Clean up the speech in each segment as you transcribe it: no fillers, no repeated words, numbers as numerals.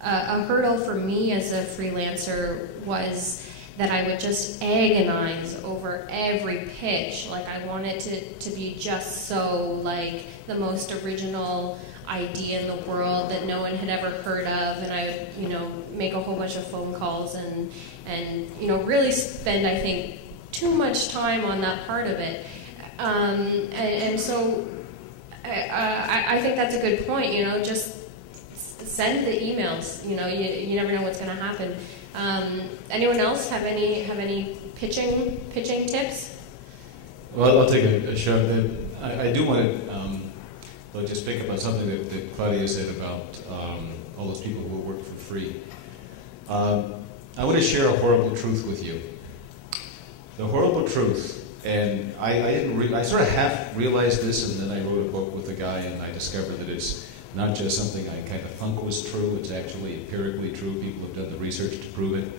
A hurdle for me as a freelancer was that I would just agonize over every pitch. Like, I wanted to be just so, like, the most original idea in the world that no one had ever heard of, and I would, you know, make a whole bunch of phone calls and you know, really spend, I think, too much time on that part of it. And so I think that's a good point, you know, just send the emails, you know, you never know what's going to happen. Anyone else have any pitching tips? Well, I'll take a shot. I do want to just pick up on something that Claudia said about all those people who work for free. I want to share a horrible truth with you. The horrible truth, and I sort of half realized this, and then I wrote a book with a guy, and I discovered that it's not just something I kind of thunk was true, it's actually empirically true. People have done the research to prove it.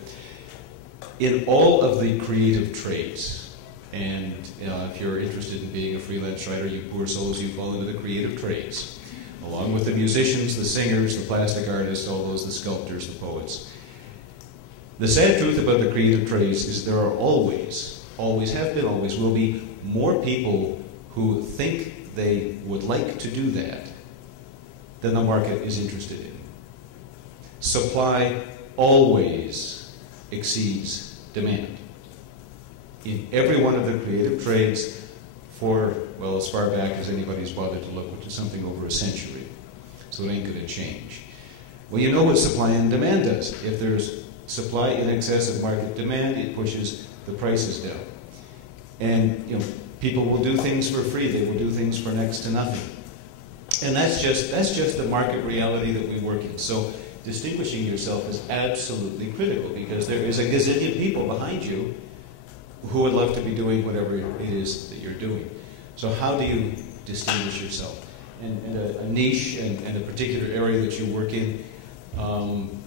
In all of the creative trades, and if you're interested in being a freelance writer, you poor souls, you fall into the creative trades, along with the musicians, the singers, the plastic artists, all those, the sculptors, the poets. The sad truth about the creative trades is there are always have been, always will be, more people who think they would like to do that than the market is interested in. Supply always exceeds demand. In every one of the creative trades for, well, as far back as anybody's bothered to look, which is something over a century. So it ain't going to change. Well, you know what supply and demand does. If there's supply in excess of market demand, it pushes the prices down. And you know, people will do things for free. They will do things for next to nothing. And that's just the market reality that we work in. So distinguishing yourself is absolutely critical, because there is a gazillion people behind you who would love to be doing whatever it is that you're doing. So how do you distinguish yourself? And a niche and a particular area that you work in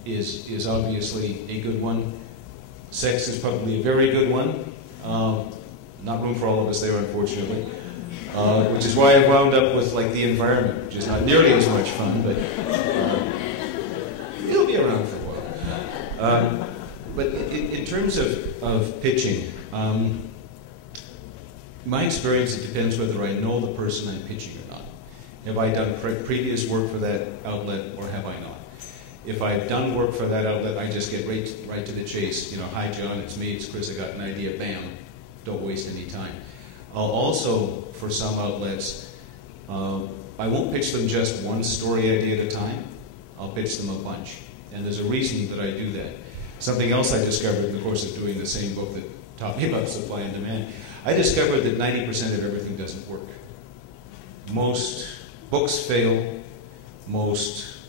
is obviously a good one. Sex is probably a very good one. Not room for all of us there, unfortunately. Which is why I wound up with, like, the environment, which is not nearly as much fun, but it'll be around for a while. But in terms of pitching, my experience, it depends whether I know the person I'm pitching or not. Have I done previous work for that outlet, or have I not? If I've done work for that outlet, I just get right to the chase. You know, hi John, it's me, it's Chris, I got an idea, bam. Don't waste any time. I'll also, for some outlets, I won't pitch them just one story idea at a time. I'll pitch them a bunch. And there's a reason that I do that. Something else I discovered in the course of doing the same book that taught me about supply and demand, I discovered that 90% of everything doesn't work. Most books fail.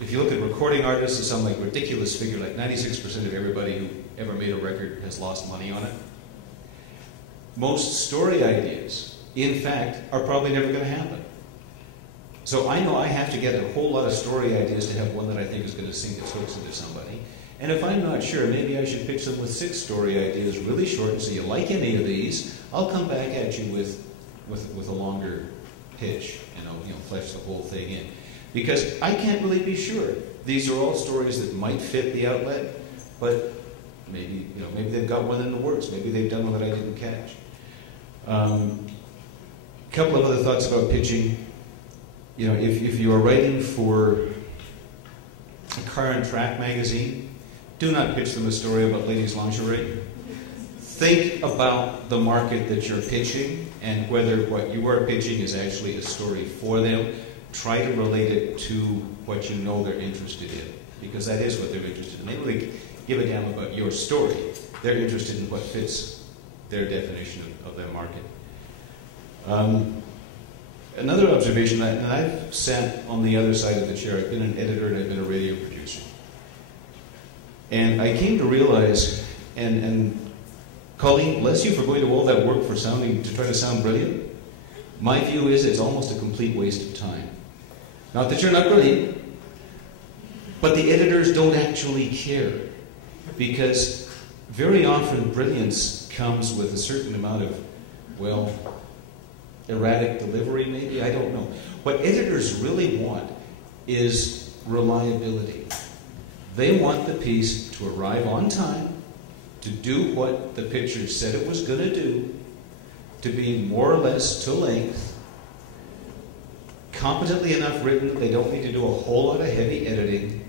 If you look at recording artists, it's some like ridiculous figure, like 96% of everybody who ever made a record has lost money on it. Most story ideas, in fact, are probably never going to happen. So I know I have to get a whole lot of story ideas to have one that I think is going to sink its hooks into somebody. And if I'm not sure, maybe I should pitch them with 6 story ideas, really short, and say, you like any of these, I'll come back at you with a longer pitch, and I'll, you know, flesh the whole thing in. Because I can't really be sure. These are all stories that might fit the outlet, but maybe, you know, maybe they've got one in the works. Maybe they've done one that I didn't catch. A couple of other thoughts about pitching. You know, if you are writing for a car and track magazine, do not pitch them a story about ladies' lingerie. Think about the market that you're pitching and whether what you are pitching is actually a story for them. Try to relate it to what you know they're interested in, because that is what they're interested in. They really give a damn about your story. They're interested in what fits their definition of their market. Another observation, and I've sat on the other side of the chair. I've been an editor and I've been a radio producer. And I came to realize, and Colleen, bless you for going to all that work to try to sound brilliant. My view is it's almost a complete waste of time. Not that you're not brilliant, but the editors don't actually care. Because very often brilliance comes with a certain amount of, well, erratic delivery maybe, I don't know. What editors really want is reliability. They want the piece to arrive on time, to do what the picture said it was going to do, to be more or less to length, competently enough written that they don't need to do a whole lot of heavy editing,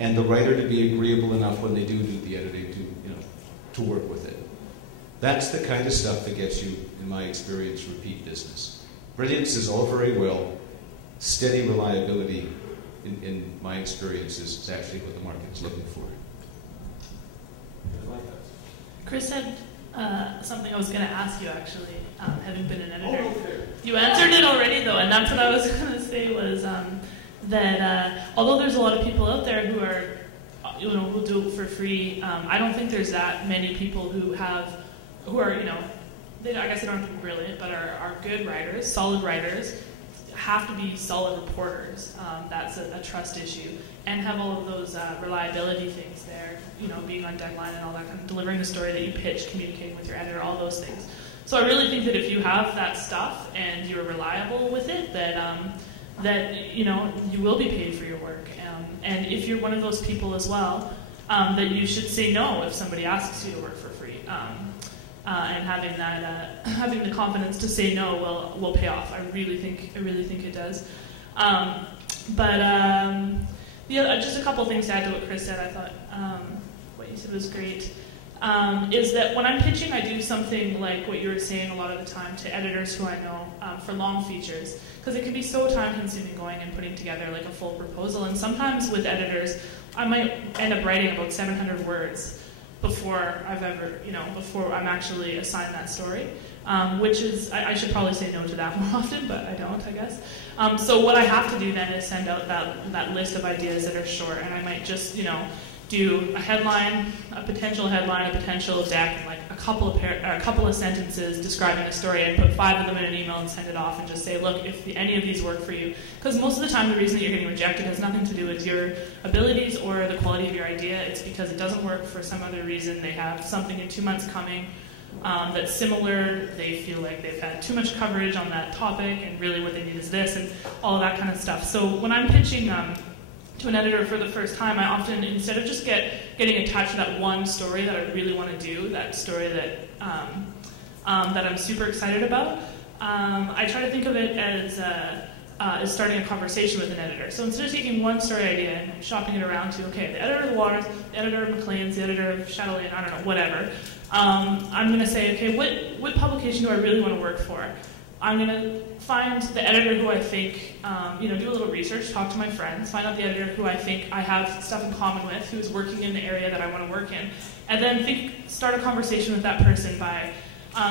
and the writer to be agreeable enough when they do the editing to work with it. That's the kind of stuff that gets you, in my experience, repeat business. Brilliance is all very well. Steady reliability, in my experience, is actually what the market is looking for. Chris had something I was going to ask you, actually, having been an editor. You answered it already, though, and that's what I was going to say was that although there's a lot of people out there who are, who do it for free, I don't think there's that many people who are, I guess they don't have to be brilliant, but are good writers, solid writers, have to be solid reporters. That's a trust issue, and have all of those reliability things there, being on deadline and all that kind of, delivering the story that you pitch, communicating with your editor, all those things. So I really think that if you have that stuff and you're reliable with it, that you will be paid for your work. And if you're one of those people as well, that you should say no if somebody asks you to work for free. And having that, having the confidence to say no will pay off. I really think it does. Just a couple of things to add to what Chris said. I thought what you said was great. Is that when I'm pitching, I do something like what you were saying a lot of the time to editors who I know for long features, because it can be so time-consuming going and putting together like a full proposal. And sometimes with editors, I might end up writing about 700 words before before I'm actually assigned that story, which is, I should probably say no to that more often, but I don't, I guess. So what I have to do then is send out that list of ideas that are short, and I might just, do a headline, a potential deck, and like a couple of sentences describing the story, and put 5 of them in an email and send it off, and just say, look, if any of these work for you, because most of the time the reason that you're getting rejected has nothing to do with your abilities or the quality of your idea. It's because it doesn't work for some other reason. They have something in 2 months coming that's similar. They feel like they've had too much coverage on that topic, and really what they need is this, and all of that kind of stuff. So when I'm pitching to an editor for the first time, I often, instead of just getting attached to that one story that I really want to do, that story that I'm super excited about, I try to think of it as starting a conversation with an editor. So instead of taking one story idea and shopping it around to, okay, the editor of the Waters, the editor of Maclean's, the editor of Chatelaine, I don't know, whatever, I'm going to say, okay, what publication do I really want to work for? I'm going to find the editor who I think, do a little research, talk to my friends, find out the editor who I think I have stuff in common with, who's working in the area that I want to work in, and then start a conversation with that person by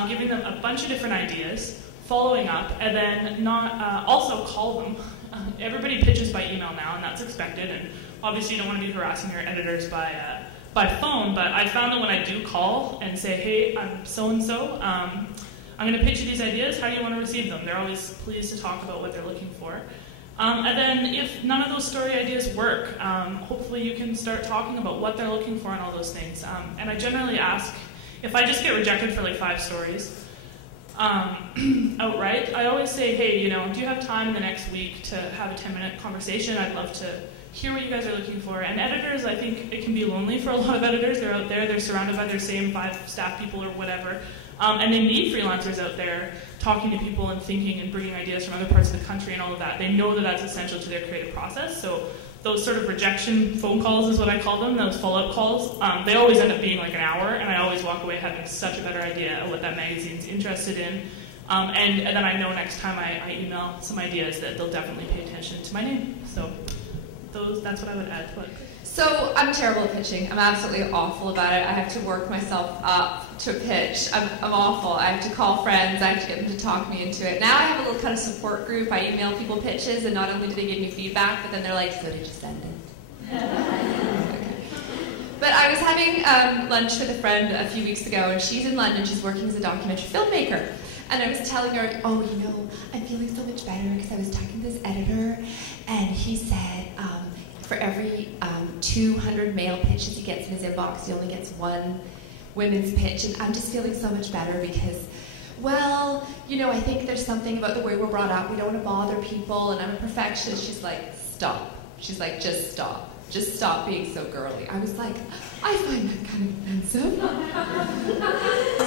giving them a bunch of different ideas, following up, and then also call them. Everybody pitches by email now, and that's expected, and obviously you don't want to be harassing your editors by phone, but I found that when I do call and say, hey, I'm so-and-so, I'm going to pitch you these ideas. How do you want to receive them? They're always pleased to talk about what they're looking for. And then if none of those story ideas work, hopefully you can start talking about what they're looking for and all those things. And I generally ask, if I just get rejected for like 5 stories outright, I always say, hey, do you have time in the next week to have a 10-minute conversation? I'd love to hear what you guys are looking for. And editors, I think it can be lonely for a lot of editors. They're out there, they're surrounded by their same 5 staff people or whatever. And they need freelancers out there talking to people and thinking and bringing ideas from other parts of the country and all of that. They know that that's essential to their creative process. So those sort of rejection phone calls is what I call them, those follow-up calls. They always end up being like an hour, and I always walk away having such a better idea of what that magazine's interested in. And then I know next time I email some ideas that they'll definitely pay attention to my name. So that's what I would add to it. So I'm terrible at pitching. I'm absolutely awful about it. I have to work myself up to pitch. I'm awful. I have to call friends. I have to get them to talk me into it. Now I have a little kind of support group. I email people pitches, and not only do they give me feedback, but then they're like, so did you send it? Okay. But I was having lunch with a friend a few weeks ago, and she's in London. She's working as a documentary filmmaker. And I was telling her, I'm feeling so much better because I was talking to this editor, and he said, for every 200 male pitches he gets in his inbox, he only gets 1 women's pitch. And I'm just feeling so much better because, I think there's something about the way we're brought up. We don't want to bother people, and I'm a perfectionist. She's like, stop. She's like, just stop. just stop being so girly. I was like, I find that kind of offensive.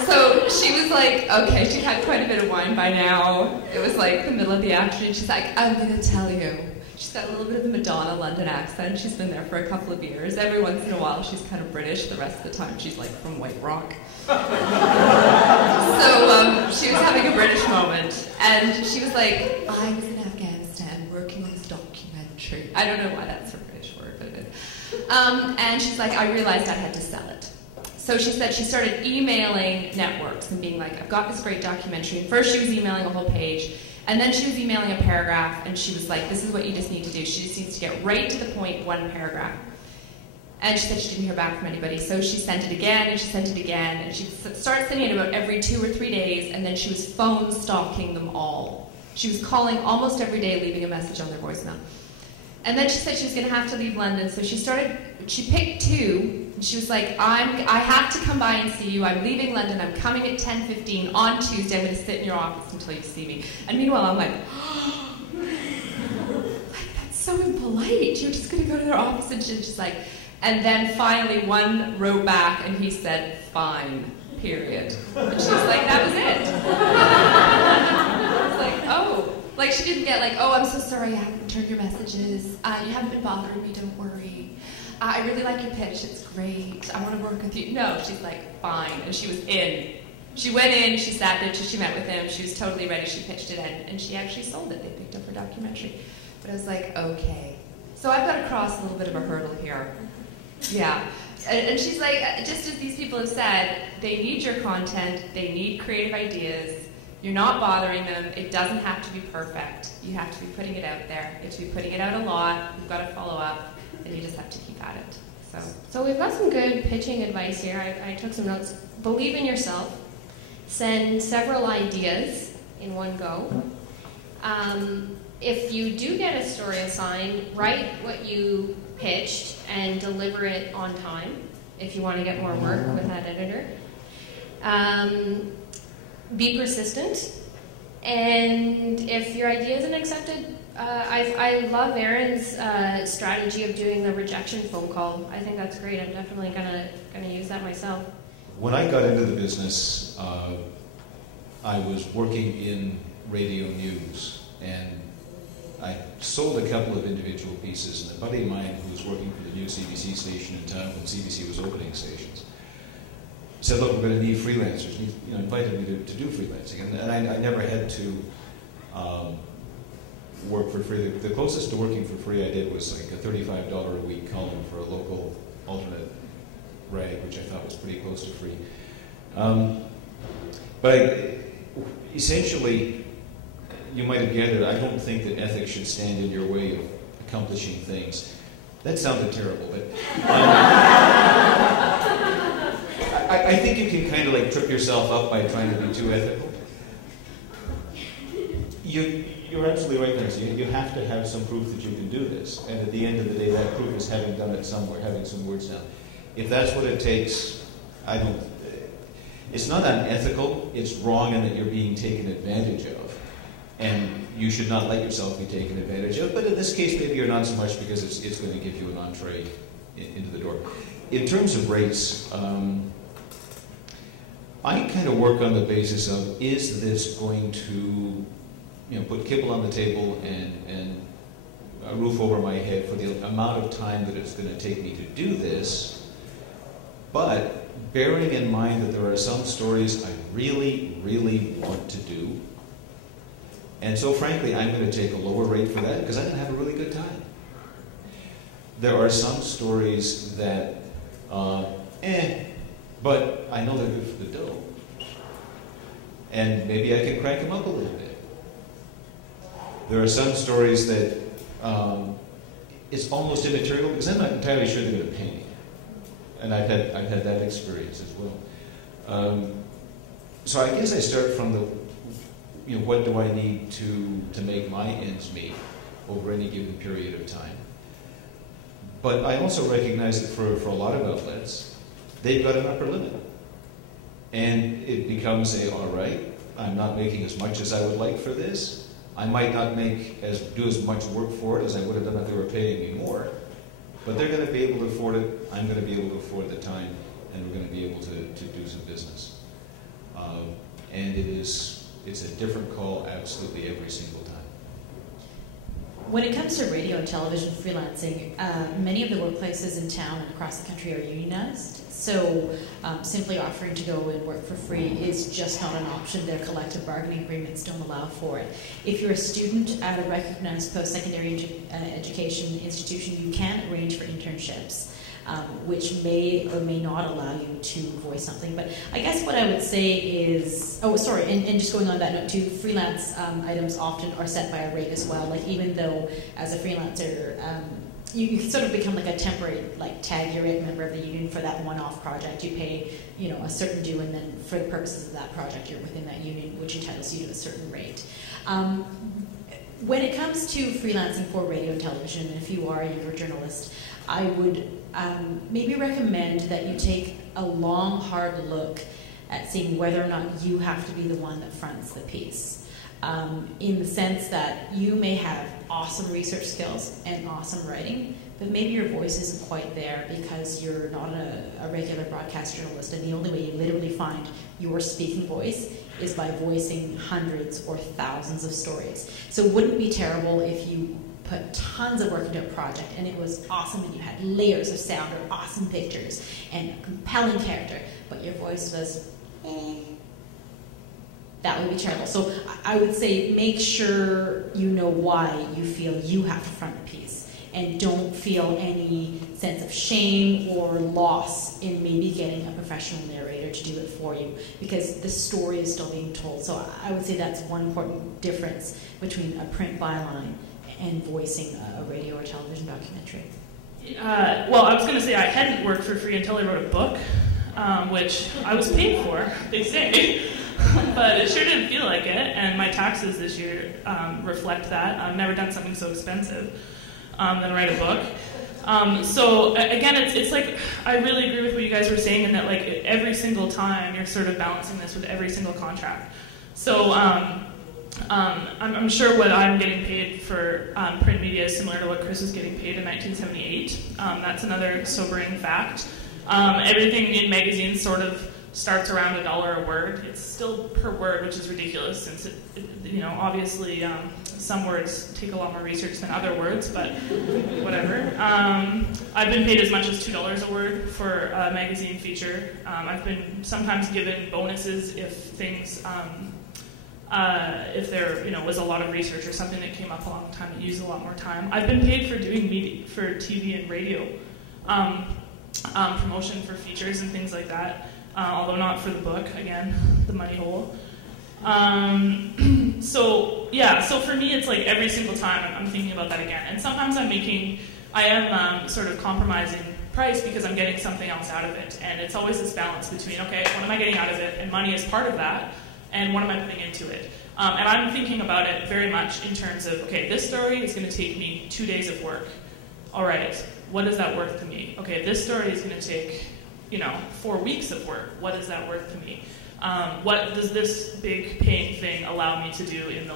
So she was like, okay, she had quite a bit of wine by now. It was like the middle of the afternoon. She's like, I'm going to tell you. She's got a little bit of the Madonna London accent. She's been there for a couple of years. Every once in a while, she's kind of British. The rest of the time, she's like from White Rock. So she was having a British moment. And she was like, I was in Afghanistan working on this documentary. I don't know why that's a British word, but it is. And she's like, I realized I had to sell it. So she said she started emailing networks and being like, I've got this great documentary. And first she was emailing a whole page. And then she was emailing a paragraph, and she was like, this is what you just need to do. She just needs to get right to the point, one paragraph. And she said she didn't hear back from anybody, so she sent it again, and she sent it again, and she started sending it about every 2 or 3 days, and then she was phone stalking them all. She was calling almost every day, leaving a message on their voicemail. And then she said she was going to have to leave London, so she picked 2, and she was like, I have to come by and see you. I'm leaving London. I'm coming at 10:15 on Tuesday. I'm going to sit in your office until you see me. And meanwhile, I'm like, that's so impolite. You're just going to go to their office, and she's just like, and then finally one wrote back, and he said, fine, period. And she was like, that was it. I was like, oh. Like, she didn't get like, oh, I'm so sorry I haven't returned your messages. You haven't been bothering me, don't worry. I really like your pitch, it's great. I want to work with you. No, she's like, fine. And she was in. She went in, she sat there, she met with him, she was totally ready, she pitched it in, and she actually sold it. They picked up her documentary. But I was like, okay. So I've got to cross a little bit of a hurdle here. Yeah. And she's like, just as these people have said, they need your content, they need creative ideas. You're not bothering them. It doesn't have to be perfect. You have to be putting it out there. You have to be putting it out a lot. You've got to follow up, and you just have to keep at it. So we've got some good pitching advice here. I took some notes. Believe in yourself. Send several ideas in one go. If you do get a story assigned, write what you pitched and deliver it on time if you want to get more work with that editor. Be persistent, and if your idea isn't accepted, I love Erin's strategy of doing the rejection phone call. I think that's great. I'm definitely gonna use that myself. When I got into the business, I was working in radio news, and I sold a couple of individual pieces, and a buddy of mine who was working for the new CBC station in town when CBC was opening stations said, look, we're going to need freelancers. He invited me to do freelancing. And I never had to work for free. The closest to working for free I did was like a $35 a week column for a local alternate rag, which I thought was pretty close to free. Essentially, you might have gathered, I don't think that ethics should stand in your way of accomplishing things. That sounded terrible, but I think you can kind of like trip yourself up by trying to be too ethical. You're absolutely right, Nancy. You have to have some proof that you can do this. And at the end of the day, that proof is having done it somewhere, having some words down. If that's what it takes, it's not unethical, it's wrong in that you're being taken advantage of. And you should not let yourself be taken advantage of. But in this case, maybe you're not so much because it's going to give you an entree into the door. In terms of rates, I kind of work on the basis of, is this going to put kibble on the table and a roof over my head for the amount of time that it's going to take me to do this, but bearing in mind that there are some stories I really, really want to do. And so frankly, I'm going to take a lower rate for that because I'm going to have a really good time. There are some stories that, but I know they're good for the dough. And maybe I can crank them up a little bit. There are some stories that it's almost immaterial because I'm not entirely sure they're going to pay me. And I've had that experience as well. So I guess I start from the, what do I need to make my ends meet over any given period of time. But I also recognize that for a lot of outlets, they've got an upper limit. And it becomes all right, I'm not making as much as I would like for this. I might not do as much work for it as I would have done if they were paying me more. But they're going to be able to afford it, I'm going to be able to afford the time, and we're going to be able to do some business. And it's a different call absolutely every single time. When it comes to radio and television freelancing, many of the workplaces in town and across the country are unionized. So simply offering to go and work for free is just not an option. Their collective bargaining agreements don't allow for it. If you're a student at a recognized post-secondary education institution, you can arrange for internships, which may or may not allow you to voice something. But I guess what I would say is, and just going on that note too, freelance items often are set by a rate as well. Like even though as a freelancer, you sort of become like a temporary, like tag you're a member of the union for that one-off project. You pay, a certain due, and then for the purposes of that project, you're within that union, which entitles you to a certain rate. When it comes to freelancing for radio and television, and if you are a younger journalist, I would maybe recommend that you take a long, hard look at seeing whether or not you have to be the one that fronts the piece. In the sense that you may have awesome research skills and awesome writing, but maybe your voice isn't quite there because you're not a regular broadcast journalist, and the only way you literally find your speaking voice is by voicing hundreds or thousands of stories. So it wouldn't be terrible if you put tons of work into a project and it was awesome and you had layers of sound or awesome pictures and a compelling character, but your voice was that would be terrible. So I would say make sure you know why you feel you have to front the piece, and don't feel any sense of shame or loss in maybe getting a professional narrator to do it for you, because the story is still being told. So I would say that's one important difference between a print byline and voicing a radio or television documentary. Well, I was going to say I hadn't worked for free until I wrote a book, which I was paid for, they say. But it sure didn't feel like it, and my taxes this year reflect that. I've never done something so expensive than write a book. So again, it's like, I really agree with what you guys were saying, in that like every single time you're sort of balancing this with every single contract. So I'm sure what I'm getting paid for print media is similar to what Chris was getting paid in 1978. That's another sobering fact. Everything in magazines sort of starts around $1 a word. It's still per word, which is ridiculous, since obviously some words take a lot more research than other words, but whatever. I've been paid as much as $2 a word for a magazine feature. I've been sometimes given bonuses if things, if there was a lot of research or something that came up a long time that used a lot more time. I've been paid for doing media, for TV and radio, promotion for features and things like that. Although not for the book, again, the money hole. So for me, it's like every single time I'm thinking about that again. And sometimes I am sort of compromising price because I'm getting something else out of it. And it's always this balance between, okay, what am I getting out of it? And money is part of that. And what am I putting into it? And I'm thinking about it very much in terms of, okay, this story is going to take me 2 days of work. All right, what is that worth to me? Okay, this story is going to take 4 weeks of work. What is that worth to me? What does this big paying thing allow me to do in the,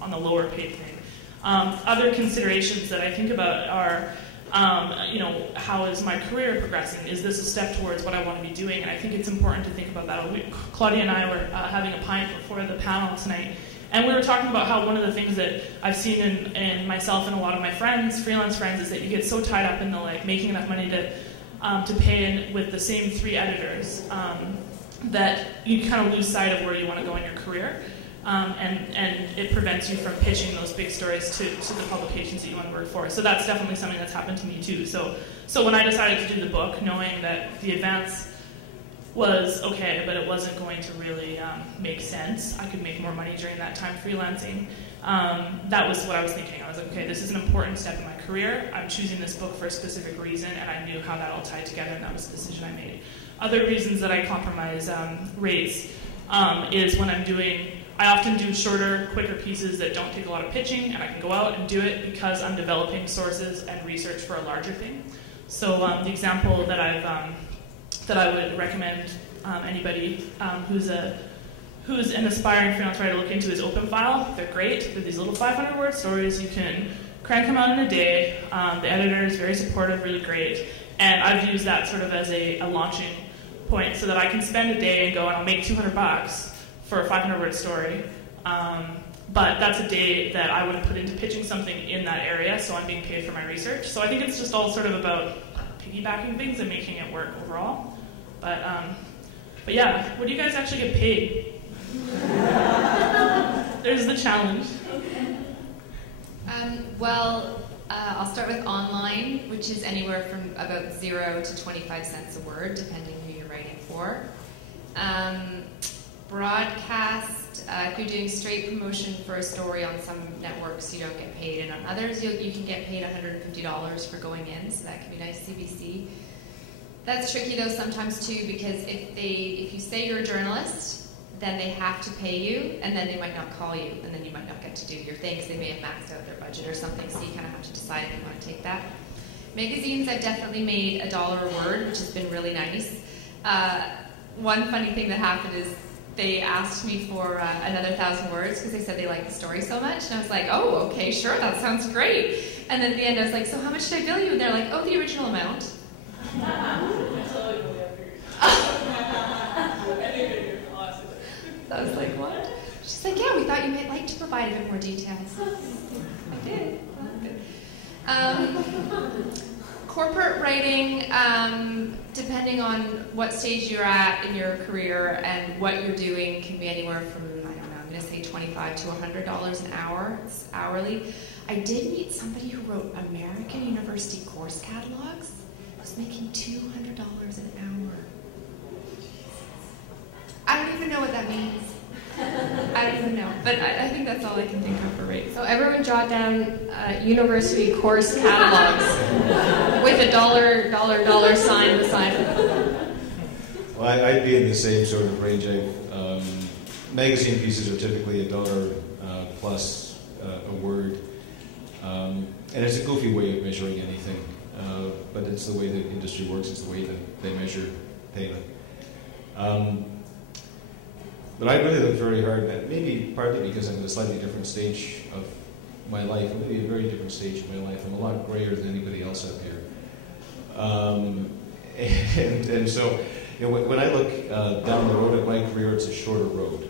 on the lower paid thing? Other considerations that I think about are, how is my career progressing? Is this a step towards what I want to be doing? And I think it's important to think about that. Claudia and I were having a pint before the panel tonight, and we were talking about how one of the things that I've seen in myself and a lot of my friends, freelance friends, is that you get so tied up in the making enough money to pay in with the same 3 editors, that you kind of lose sight of where you want to go in your career, and it prevents you from pitching those big stories to the publications that you want to work for. So that's definitely something that's happened to me too. So when I decided to do the book, knowing that the advance was okay, but it wasn't going to really make sense, I could make more money during that time freelancing. That was what I was thinking. I was like, okay, this is an important step in my career. I'm choosing this book for a specific reason, and I knew how that all tied together, and that was the decision I made. Other reasons that I compromise rates is when I often do shorter, quicker pieces that don't take a lot of pitching, and I can go out and do it because I'm developing sources and research for a larger thing. So the example that I would recommend anybody who's an aspiring freelance writer to look into is Open File. They're great. They're these little 500-word stories. You can crank them out in a day. The editor is very supportive, really great. And I've used that sort of as a launching point so that I can spend a day and go and I'll make $200 for a 500-word story. But that's a day that I would have put into pitching something in that area, so I'm being paid for my research. So I think it's just all sort of about piggybacking things and making it work overall. But yeah, what do you guys actually get paid? There's the challenge. I'll start with online, which is anywhere from about 0 to 25 cents a word, depending who you're writing for. Broadcast, if you're doing straight promotion for a story on some networks, you don't get paid, and on others, you can get paid $150 for going in, so that can be nice. CBC. That's tricky though sometimes too, because if you say you're a journalist, then they have to pay you, and then they might not call you, and then you might not get to do your thing because they may have maxed out their budget or something, so you kind of have to decide if you want to take that. Magazines, I've definitely made $1 a word, which has been really nice. One funny thing that happened is they asked me for another 1,000 words because they said they liked the story so much, and I was like, oh, okay, sure, that sounds great. And then at the end I was like, so how much should I bill you? And they're like, oh, the original amount. I was like, what? She's like, yeah, we thought you might like to provide a bit more details. I did. Corporate writing, depending on what stage you're at in your career and what you're doing, can be anywhere from, I don't know, I'm going to say $25 to $100 an hour. It's hourly. I did meet somebody who wrote American University course catalogs. I was making $200 an hour. I don't even know what that means. I don't even know, but I think that's all I can think of for rates. So everyone jot down university course catalogs with a dollar sign beside it. Well, I'd be in the same sort of range. Magazine pieces are typically $1 plus a word, and it's a goofy way of measuring anything, but it's the way the industry works. It's the way that they measure payment. But I really look very hard at, maybe partly because I'm at a slightly different stage of my life, maybe a very different stage of my life. I'm a lot grayer than anybody else out here. And so, you know, when I look down the road at my career, it's a shorter road.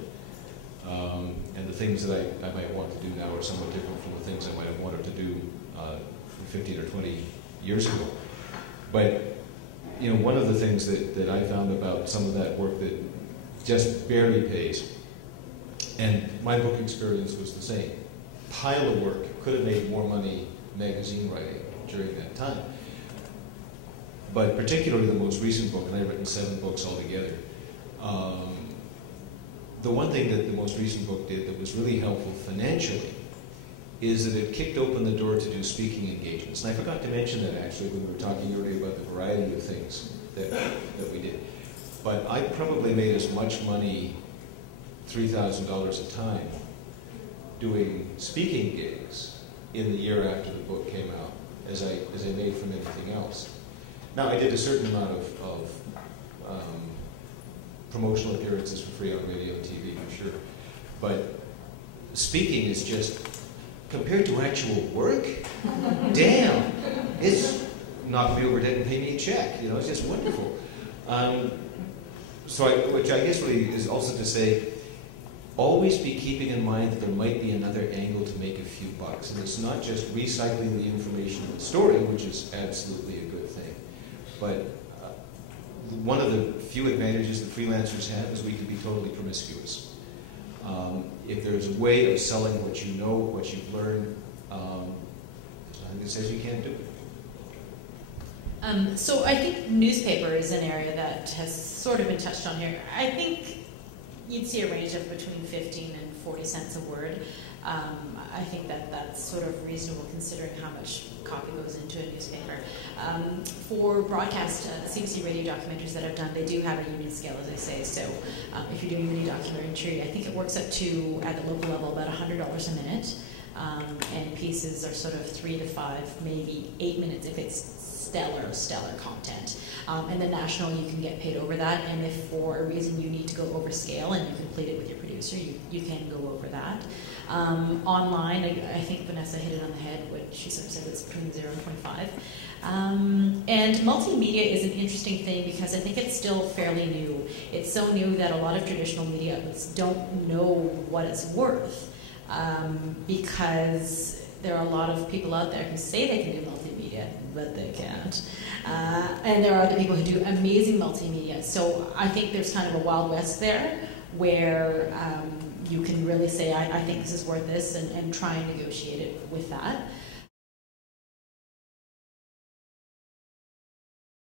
And the things that I might want to do now are somewhat different from the things I might have wanted to do 15 or 20 years ago. But, you know, one of the things that I found about some of that work that just barely pays, and my book experience was the same. Pile of work, could have made more money magazine writing during that time. But particularly the most recent book, and I've written 7 books altogether, the one thing that the most recent book did that was really helpful financially is that it kicked open the door to do speaking engagements. And I forgot to mention that actually when we were talking earlier about the variety of things that we did. But I probably made as much money, $3,000 a time, doing speaking gigs in the year after the book came out as I made from anything else. Now, I did a certain amount of promotional appearances for free on radio and TV, I'm sure. But speaking is just, compared to actual work, damn, it's knocked me over dead and paid me a check. You know, it's just wonderful. Which I guess really is also to say, always be keeping in mind that there might be another angle to make a few bucks. And it's not just recycling the information of the story, which is absolutely a good thing. But one of the few advantages that freelancers have is we can be totally promiscuous. If there's a way of selling what you know, what you've learned, nothing that says you can't do it. So I think newspaper is an area that has sort of been touched on here. I think you'd see a range of between 15 and 40 cents a word. I think that's sort of reasonable considering how much copy goes into a newspaper. For broadcast CBC radio documentaries that I've done, they do have a union scale, as I say. So if you're doing a mini documentary, I think it works up to, at the local level, about $100 a minute. And pieces are sort of 3 to 5, maybe 8 minutes if it's stellar content. And the national, you can get paid over that, and if for a reason you need to go over scale and you complete it with your producer, you can go over that. Online, I think Vanessa hit it on the head, what she sort of said it's between 0 and 25. And multimedia is an interesting thing because I think it's still fairly new. It's so new that a lot of traditional media outlets don't know what it's worth because there are a lot of people out there who say they can do multimedia, but they can't. And there are other people who do amazing multimedia. So I think there's kind of a Wild West there where you can really say, I think this is worth this, and try and negotiate it with that.